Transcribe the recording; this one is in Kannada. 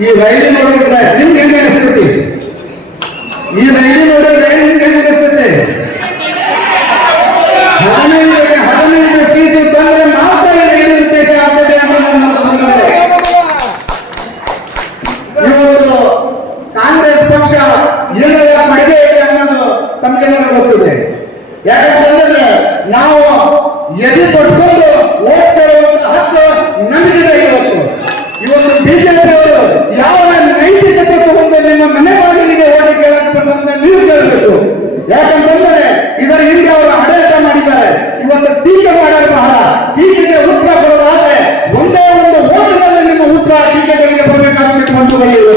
ಈ ರೈಲು ನೋಡಿದ್ರೆ ನಿಮ್ಗೆ ಹೆಂಗ ಅನಿಸ್ತೈತಿ? ಈ ರೈಲು ನೋಡಿದ್ರೆ ನಿಮ್ಗೆ ಹೆಂಗ ಅನಿಸ್ತೈತಿ? ಸೀಟು ತಂದ್ರೆ ಮಾತ್ರ ಇವತ್ತು ಕಾಂಗ್ರೆಸ್ ಪಕ್ಷ ಮಾಡಿದೆ ಅನ್ನೋದು ಗೊತ್ತಿದೆ. ಯಾಕಂತಂದ್ರೆ ನಾವು ಎದೆ ಬಿಜೆಪಿ ಅವರು ಯಾವ ನೈತಿಕತೆ ತಗೊಂಡು ನಿಮ್ಮ ಮನೆ ಬಾಗಿಲಿಗೆ ಓಡಿ ಕೇಳಕ್ ನೀವು ಕೇಳಬೇಕು. ಯಾಕಂತಂದ್ರೆ ಇದರ ಹಿಂದೆ ಅವರು ಆಡಳಿತ ಮಾಡಿದ್ದಾರೆ. ಇವತ್ತು ಟೀಕೆ ಮಾಡೋದು ಬಹಳ. ಟೀಕೆಗೆ ಉತ್ತರ ಕೊಡೋದಾದ್ರೆ ಒಂದೇ ಒಂದು ಓಟಿನಲ್ಲಿ ನಿಮ್ಮ ಉತ್ತರ ಟೀಕೆಗಳಿಗೆ ಬರಬೇಕಾಗುತ್ತೆ ಬಂಧುಗಳು